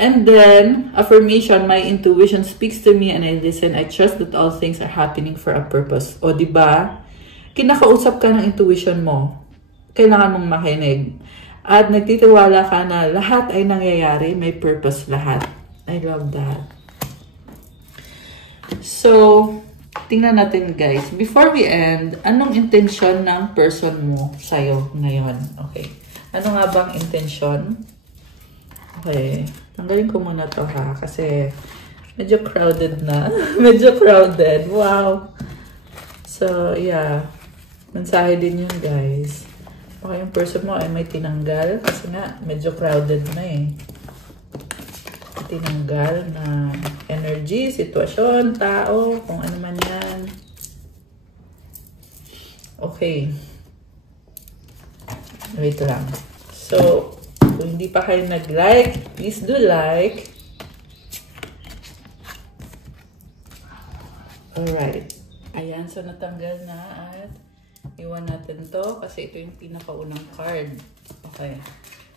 And then, affirmation, my intuition speaks to me and I listen. I trust that all things are happening for a purpose. O, diba? Kinakausap ka ng intuition mo. Kailangan mong makinig. At nagtitiwala ka na lahat ay nangyayari, may purpose lahat. I love that. So, tingnan natin guys. Before we end, anong intention ng person mo sa'yo ngayon? Okay. Ano nga bang intention? Okay. Tanggalin ko muna to ha. Kasi medyo crowded na. Medyo crowded. Wow. So, yeah. Mensahe din yun guys. Baka yung person mo ay may tinanggal. Kasi nga, medyo crowded na eh. Tinanggal na energy, sitwasyon, tao, kung ano man yan. Okay. Wait lang. So, kung hindi pa kayo nag-like, please do like. Alright. Ayan, so natanggal na at iwan natin to kasi ito yung pinakaunang card. Okay.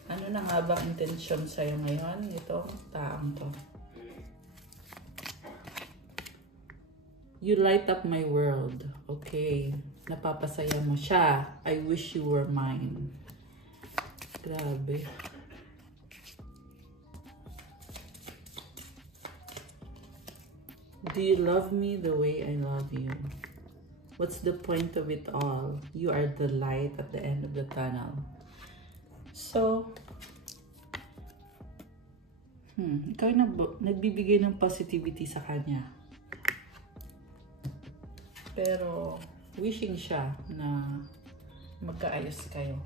Ano na nga bang intention sa'yo ngayon? Itong taong to. You light up my world. Okay. Napapasaya mo siya. I wish you were mine. Grabe. Do you love me the way I love you? What's the point of it all? You are the light at the end of the tunnel. So, ikaw yung nagbibigay ng positivity sa kanya. Pero, wishing siya na magkaayos kayo.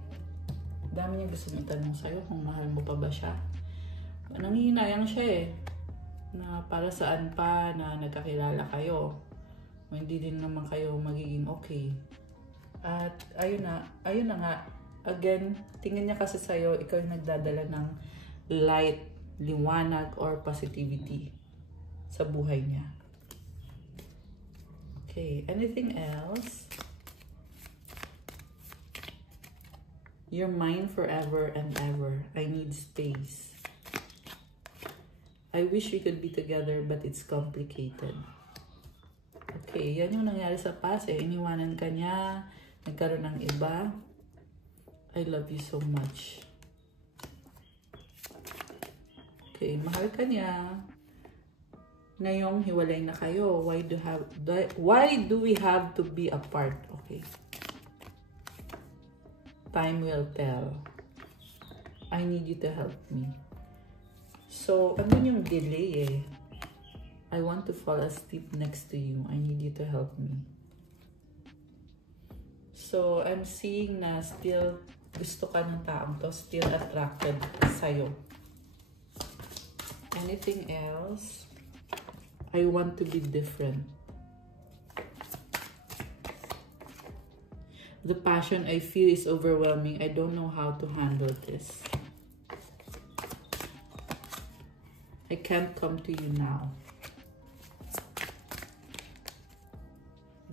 Dami niya gusto mong tanong sa'yo kung mahal mo pa ba siya. Nanghihinayang siya eh. Na para saan pa na nagkakilala kayo. O hindi din naman kayo magiging okay. At ayun na nga. Again, tingin niya kasi sa'yo, ikaw yung nagdadala ng light, liwanag, or positivity sa buhay niya. Okay, anything else? You're mine forever and ever. I need space. I wish we could be together, but it's complicated. Okay, yan yung nangyari sa past eh. Iniwanan ka niya, nagkaroon ng iba. I love you so much. Okay, mahal ka niya. Ngayong hiwalay na kayo, why do we have to be apart? Okay. Time will tell. I need you to help me. So, ano yung delay eh? I want to fall asleep next to you. I need you to help me. So, I'm seeing na still gusto ka ng taong to, still attracted sa'yo. Anything else? I want to be different. The passion I feel is overwhelming. I don't know how to handle this. I can't come to you now.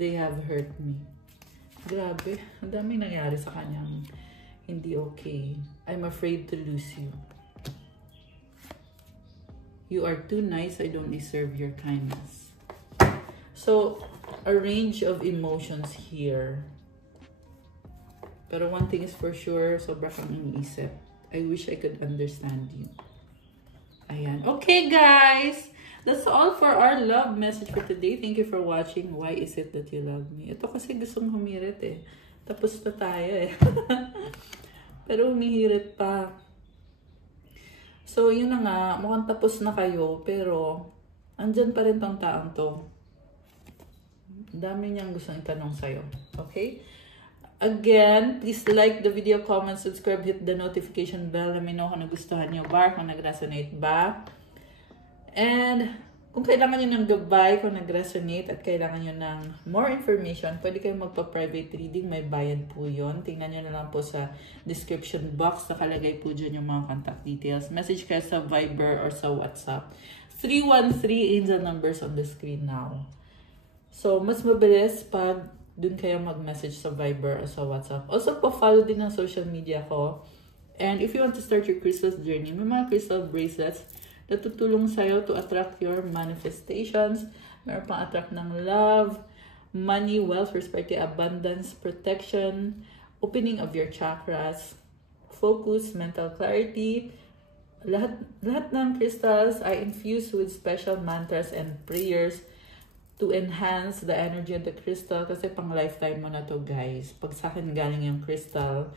They have hurt me. Grabe, ang daming nangyari sa kanyang hindi okay. I'm afraid to lose you. You are too nice. I don't deserve your kindness. So, a range of emotions here. Pero one thing is for sure, sobra kang iniisip. I wish I could understand you. Ayan. Okay, guys. That's all for our love message for today. Thank you for watching. Why is it that you love me? Ito kasi gustong humirit eh. Tapos na tayo eh. Pero humihirit pa. So, yun na nga. Mukhang tapos na kayo. Pero, andyan pa rin tong taong to. Dami niyang gustong itanong sa'yo. Okay? Again, please like the video, comment, subscribe, hit the notification bell. Let me know kung nagustuhan niyo ba, kung nag-resonate ba. And kung kailangan nyo ng gabay, kung nag-resonate at kailangan nyo ng more information, pwede kayong magpa-private reading. May bayad po yun. Tingnan nyo na lang po sa description box. Nakalagay po dyan yung mga contact details. Message kayo sa Viber or sa WhatsApp. 313 angel numbers on the screen now. So, mas mabilis pag dun kayo mag-message sa Viber or sa WhatsApp. Also, pa-follow din ng social media ko. And if you want to start your crystals journey, may mga crystal bracelets na tutulong sa'yo to attract your manifestations. Meron pang attract ng love, money, wealth, prosperity, abundance, protection, opening of your chakras, focus, mental clarity. Lahat ng crystals ay infused with special mantras and prayers to enhance the energy of the crystal kasi pang lifetime mo na to, guys. Pag sa akin galing yung crystal,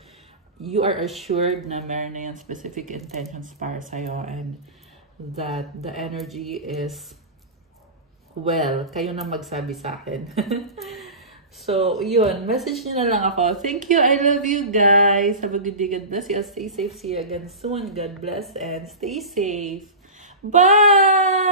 you are assured na meron na yung specific intentions para sa'yo and that the energy is, well, kayo na magsabi sa akin. So, yun. Message nyo na lang ako. Thank you. I love you guys. Have a good day. God bless you. Stay safe. See you again soon. God bless and stay safe. Bye!